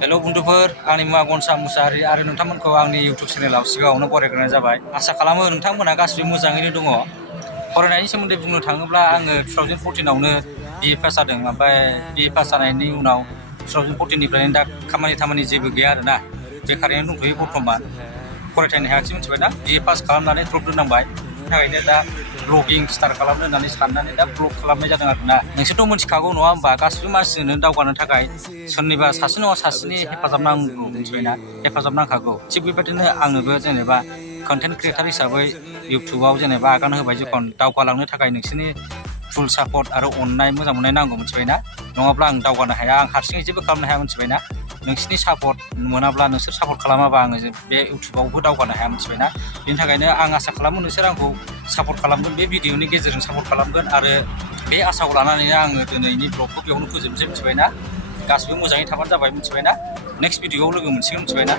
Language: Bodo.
हेल' बन्धुफोर, आंनि मुङा गनसा मुसाहारि आरो नोंथांमोनखौ आंनि इउटुब चेनेलाव सिगाङावनो बरायग्रोनाय जाबाय। आसा खालामो नोंथांमोना गासिबो मोजाङैनो दङ। फरायनायनि सोमोन्दै बुंनो थाङोब्ला आङो 2014आवनो BA पास जादों। ओमफ्राय BA पास जानायनि उनाव 2014निफ्रायनो दा खामानि जेबो गैया आरोना, बेखारैनो दंथ'यो बर्थमान। फरायथायनो हायाखिसै मिथिबाय ना, BA पास खालामनानै द्रप दोननांबाय। बिनि थाखायनो दा ब्लगिं स्टार्ट खालामनो होननानै साननानै दा ब्लग खालामनाय जादों आरोना। नोंसोरथ' मिथिखागौ नङा होमबा, गासिबो मानसिजोंनो दावगानो थाखाय सोरनिबा सासे नङा सासेनि हेफाजाब नांगौ मिथिबायना, हेफाजाब नांखागौ। थिग बेबायदिनो आंनोबो जेनेबा कन्टेन्ट क्रियेटार हिसाबै इउटुबाव जेनेबा आगान होबाय जेखन दावगालांनो थाखाय नोंसोरनि फुल सापर्ट आरो अननाय मोजां मोननाय नांगौ मिथिबायना, नङाब्ला आं दावगानो हाया, आं हारसिङै जेबो खालामनो हाया मिथिबायना। नोंसोरनि सापर्ट मोनाब्ला, नोंसोर सापर्ट खालामाबा आङो बे इउटुबावबो दावगानो हाया मिथिबायना। बेनि थाखायनो आं आसा खालामो नोंसोर आंखौ सापर्ट खालामगोन, बे भिडिअनि गेजेरजों सापर्ट खालामगोन। आरो बे आसाखौ लानानैनो आङो दिनैनि ब्लगखौ बेयावनो फोजोबनोसै मिथिबायना। गासिबो मोजाङै थाबानो जाबाय मिथिबायना। नेक्स्ट भिडिअआव लोगो मोनसिगोन मिथिबायना।